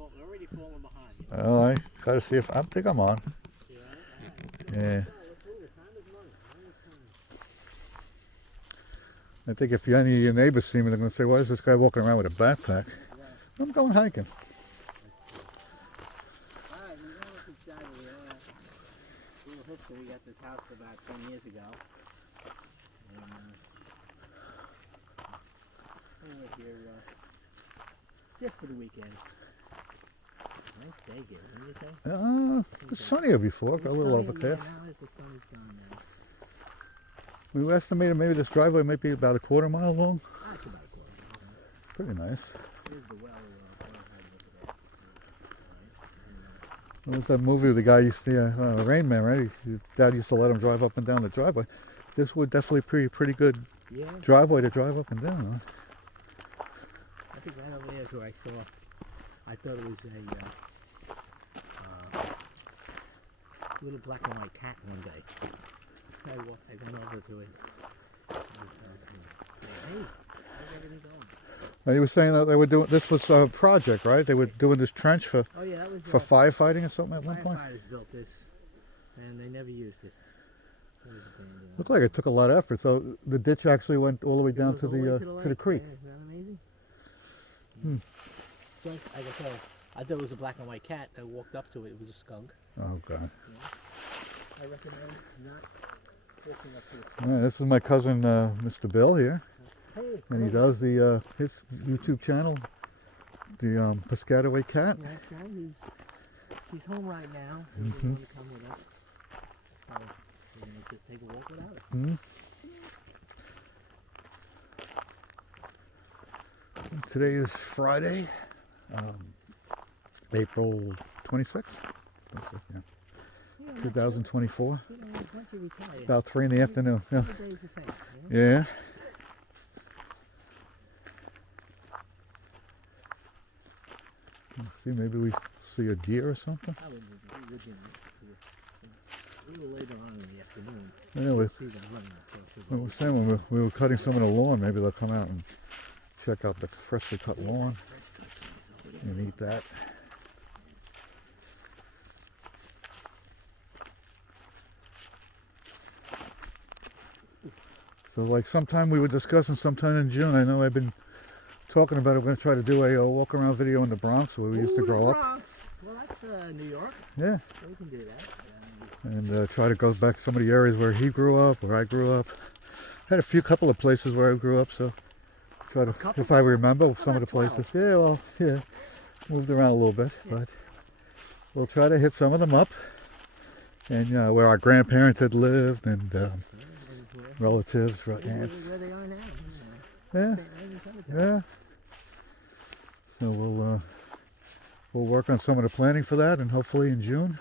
already falling behind. Oh, I gotta see if I think I'm on. Yeah. I think if any of your neighbors see me, they're gonna say, "Why is this guy walking around with a backpack?" I'm going hiking. Alright, we're going up this driveway. Little history. We got this house about 10 years ago. And we're here just for the weekend. Nice day, Gil. What do you say? It was sunnier before, got a little overcast. Yeah, now that the sun is gone now. We estimated maybe this driveway might be about a quarter mile long. That's about a quarter mile. Pretty nice. Here's the well. What was that movie with the guy used to, Rain Man, right? His dad used to let him drive up and down the driveway. This would definitely pretty good driveway to drive up and down, huh? I think right over there is where I saw. I thought it was a little black and white cat one day. I went over to it. Hey, how's everything going? He was saying that they were doing, this was a project, right? They were doing this trench for That was, for firefighting or something at one point? Firefighters built this, and they never used it. Looked like it took a lot of effort. So the ditch actually went all the way down to the creek. Yeah, isn't that amazing? Just, like I said, I thought it was a black and white cat. I walked up to it. It was a skunk. Oh God. I recommend not walking up to a skunk. All right, this is my cousin, Mr. Bill here. Hey, And he does the his YouTube channel, the Piscataway Cat. Yeah, that's right. He's home right now. He doesn't want to come with us. So we're going to just take a walk without it. Today is Friday, April 26th. Yeah. 2024. You know, once you retire, It's about 3 in the afternoon. Yeah. every day is the same. You know? Yeah. Let's see, maybe we see a deer or something. I would we would, a little later on in the afternoon. Yeah, We'll see them running across the we road. were saying when we were cutting some of the lawn, maybe they'll come out and check out the freshly cut lawn and eat that. So like sometime we were discussing sometime in June, I know I've been talking about it, we're going to try to do a walk around video in the Bronx where we used to grow up. Bronx. Well, that's New York. Yeah. So we can do that. And try to go back to some of the areas where he grew up, where I grew up. Had a couple of places where I grew up, so try to, if I remember some of the places. Yeah, well, yeah, moved around a little bit, but we'll try to hit some of them up. And where our grandparents had lived and relatives, Where aunts. they are now. Yeah, St. Mary's Cemetery. yeah. So we'll work on some of the planning for that, and hopefully in June.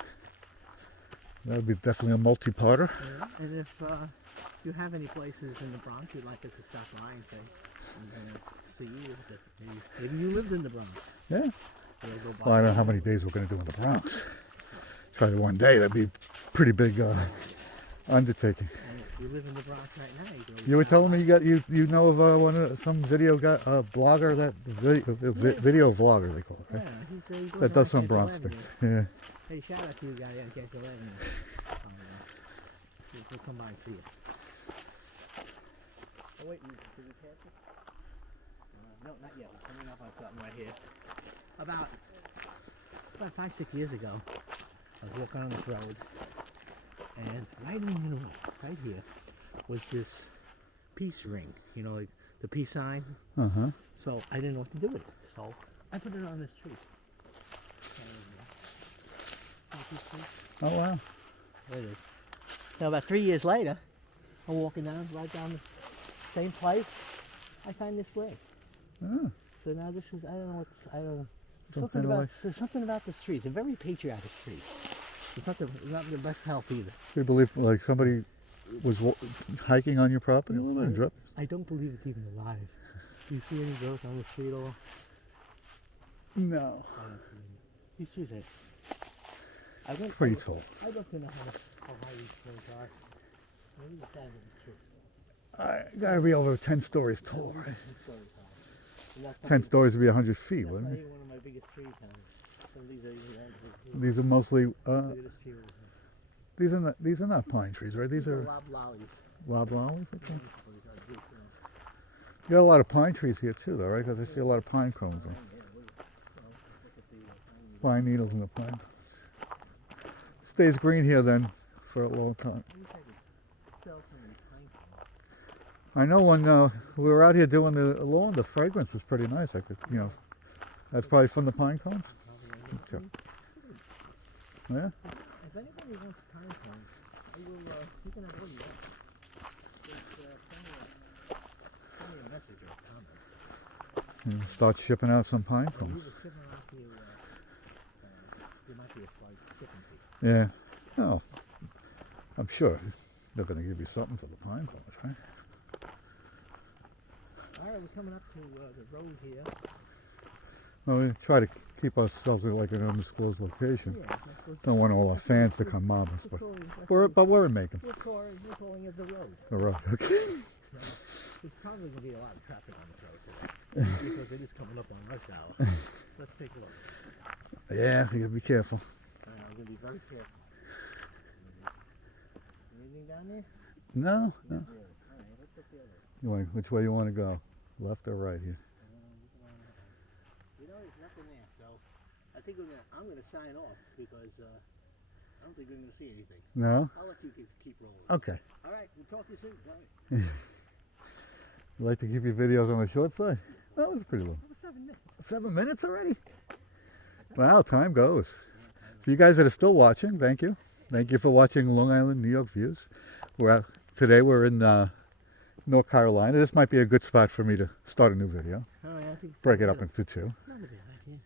That'll be definitely a multi-parter. Yeah. And if you have any places in the Bronx you'd like us to stop by and say, I'm going to see you. Maybe you lived in the Bronx. Yeah. We'll go by. Well, I don't know how many days we're going to do in the Bronx. Try it one day. That'd be a pretty big undertaking. And if you live in the Bronx right now, You were telling me you know of some video blogger, that video vlogger they call it, right? Yeah, he's That does some Bronx things. Yeah. Hey, shout out to you guys on Case 11. We'll come by and see you. Oh wait, did we pass it? No, not yet. We're coming up on something right here. About 5-6 years ago, I was walking on this road, and right in the middle, right here, was this peace ring. You know, like the peace sign. So I didn't know what to do with it. So I put it on this tree. Oh wow. There it is. Now about 3 years later, I'm walking right down the same place. I find this way. Oh. So now this is, I don't know. Something Something about this tree. It's a very patriotic tree. It's not the best health either. Do you believe like somebody was hiking on your property a little bit and dropped? I don't believe it's even alive. Do you see any growth on the tree at all? No. I don't see any. These trees are... Pretty tall. I'd love to know how high these trees are. Maybe the size of this tree. Gotta be over 10 stories tall, right? 10 stories high. And that's 10 stories would be 100 feet, That's wouldn't not it? even one of my biggest trees, Some of these are These are mostly, look at this tree over here. these are not pine trees, right? These are loblollies. loblollies? Okay. These are big, You got a lot of pine trees here too, though, right? Because I see a lot of pine cones, yeah, and look at the pine needles in the pine. Stays green here then for a long time. I know when we were out here doing the lawn, the fragrance was pretty nice. I could, that's probably from the pine cones. Okay. Yeah. If anybody wants pine cones, I will, you can have all you want. Just send me a message or a comment. And start shipping out some pine We cones. were shipping out to you, there might be a slight shipping fee. Yeah. Oh, I'm sure they're going to give you something for the pine cones, right? Alright, we're coming up to the road here. Well, we try to keep ourselves at like an undisclosed location. Yeah, that's what- Don't want all our fans to come mob us, but that's we're what- making we're calling it the road. the road. Okay. There's probably going to be a lot of traffic on this road today because it is coming up on rush hour. Let's take a look. Yeah, you gotta be careful. I'm going to be very careful. Anything down there? No, no. Alright, let's get the other. Which way you want to go? Left or right here? You know, there's nothing there, so I think I'm gonna sign off because I don't think we're gonna see anything. No? I'll let you keep rolling. Okay. All right, we'll talk to you soon. Bye. You like to keep your videos on the short side? That was pretty long. That was 7 minutes. 7 minutes already? Wow, time goes. For you guys that are still watching, thank you. Thank you for watching Long Island, New York Views. Today we're in North Carolina. This might be a good spot for me to start a new video. All right, I think Break it up into two. not a bad idea.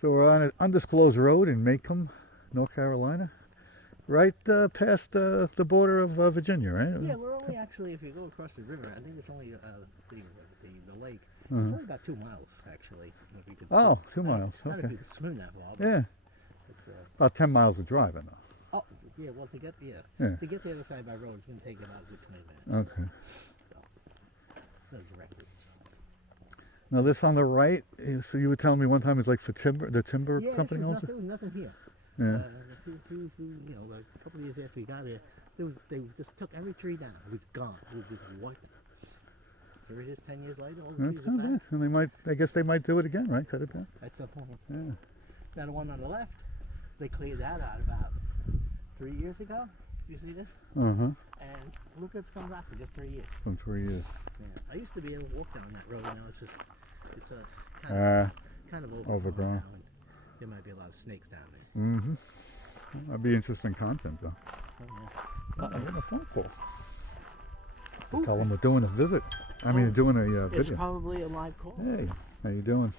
So we're on an undisclosed road in Macomb, North Carolina. Right past the border of Virginia, right? Yeah, we're only actually, if you go across the river, I think it's only the lake. Uh-huh. It's only about 2 miles, actually. If you could Oh, swim. 2 miles. Not if Okay. you could swim that far. but Yeah, It's, about 10 miles of driving though. oh, yeah, well, to get Yeah. to get the other side by road, it's going to take about a good 20 minutes. Okay. It's not directly. Now this on the right, so you were telling me one time it's like for timber, the timber Yeah, company owns there it? was nothing here. Yeah. A couple of years after we got here, they just took every tree down. It was gone. It was just wiped. Here it is 10 years later, all the trees are Okay, back. yeah. And I guess they might do it again, right? Cut it down. That's the whole. Yeah. Now the one on the left, they cleared that out about 3 years ago. You see this? Uh-huh. And look, it's come back in just 3 years. From 3 years. Yeah. I used to be able to walk down that road. Now it's just, it's a kind of overgrown. now, and there might be a lot of snakes down there. Mm-hmm. That'd be interesting content, though. Oh, yeah. I'm getting a phone call. Ooh. Tell them we're doing a visit. I mean, doing a It's video. probably a live call. Hey, how you doing?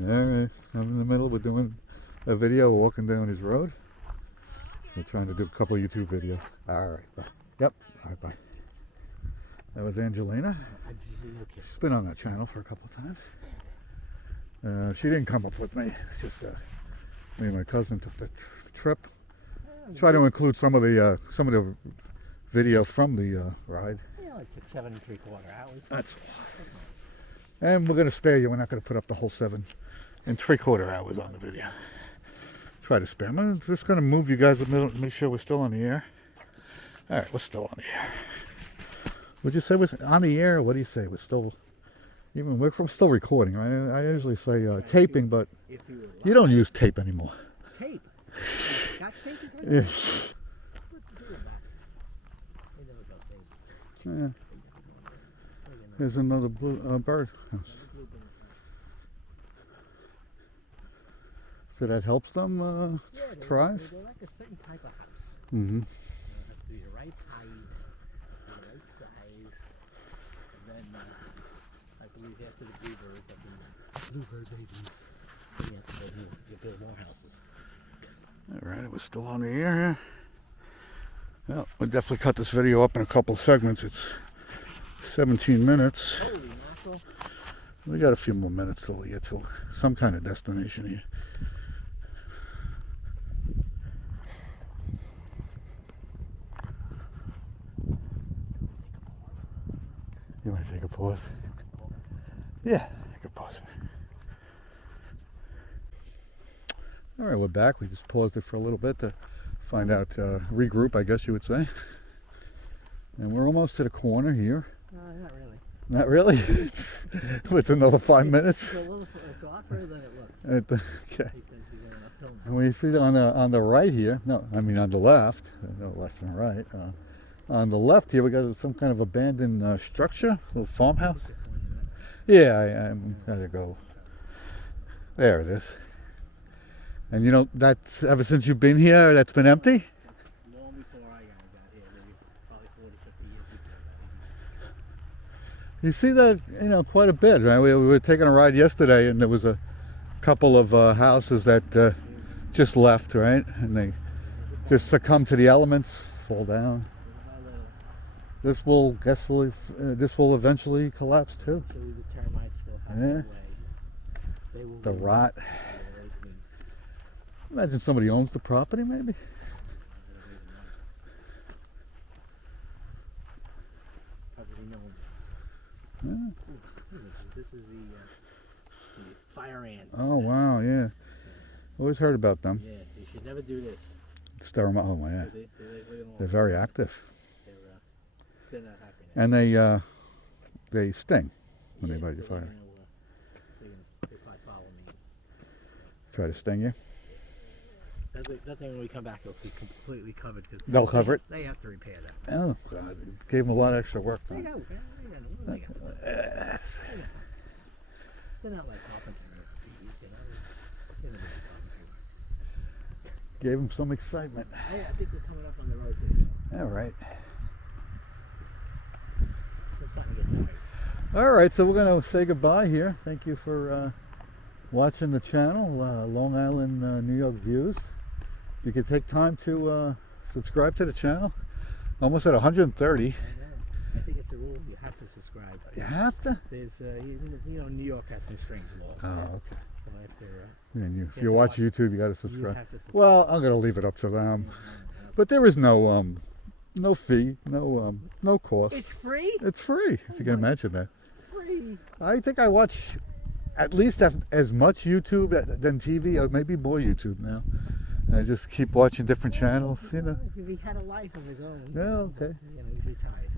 All right, I'm in the middle. We're doing a video walking down his road. We're trying to do a couple of YouTube videos. All right, bye. Yep, all right, bye. That was Angelina. Okay. She's been on that channel for a couple of times. She didn't come up with me. It's just me and my cousin took the trip. Try to include some of the video from the ride. Yeah, like 7 3/4 hours. That's and we're going to spare you. We're not going to put up the whole 7 3/4 hours on the video. Try to spare. I'm just going to move you guys a minute, make sure we're still on the air. All right, we're still on the air. Would you say we're on the air? Or what do you say? We're still still recording, right? I usually say taping, but If you were you don't use tape anymore. tape. Got tape? Yeah. Yeah. There's another bird. So that helps them thrive? They're like a certain type of house. Mm-hmm. It has to be the right height, the right size, and then I believe after the bluebirds, bluebird babies, then you have to build you build more houses. All right, we're still on the air. Well, we'll definitely cut this video up in a couple segments. It's 17 minutes. Holy mackerel. We got a few more minutes till we get to some kind of destination here. You want to take a pause? Yeah, take a pause. All right, we're back. We just paused it for a little bit to find out, regroup, I guess you would say. And we're almost to the corner here. No, not really. Not really? It's another 5 minutes. It's a lot further than it looks. Okay. Because you're going uphill now. And we see on the right here, no, I mean on the left, no, left and right. On the left here, we got some kind of abandoned structure, little farmhouse. Yeah, I'm gonna go. There it is. And you know, that's ever since you've been here, that's been empty? Long before I got here, maybe probably 40, 50 years before that. You see that, you know, quite a bit, right? We were taking a ride yesterday, and there was a couple of houses that just left, right? And they just succumb to the elements, fall down. This will eventually collapse too. So the termites will have Yeah. their way. They will The be- rot. Imagine somebody owns the property, maybe. Probably no one. Yeah. This is the fire ant. Oh nest. wow, yeah. Always heard about them. Yeah, you should never do this. Stir them up. Oh yeah. They're They're very active, they're not happy now. and they sting when they light your they're fire. they probably follow me. Try to sting you. That thing when we come back, it'll be completely covered. Cause They'll cover it? They have to repair that. Oh God, gave them a lot of extra work. They Huh? go. They're not like carpenter bees, you know. They're not like carpenter. Gave them some excitement. Hey, I think we're coming up on the road pretty soon. All right. So I'm starting to get tired. All right, so we're going to say goodbye here. Thank you for watching the channel, Long Island, New York Views. If you could take time to subscribe to the channel. Almost at 130. I know. I think it's a rule. You have to subscribe. You have to? There's, you know, New York has some strange laws. Oh, okay. So after, And if have you to watch watch- YouTube, you got to you subscribe. have to subscribe. Well, I'm going to leave it up to them. But there is no no fee, no cost. It's free? It's free, if you can imagine that. Free. I think I watch at least as much YouTube than TV, or maybe more YouTube now. I just keep watching different channels, you know. If he had a life of his own. Yeah, okay. You know, he's retired.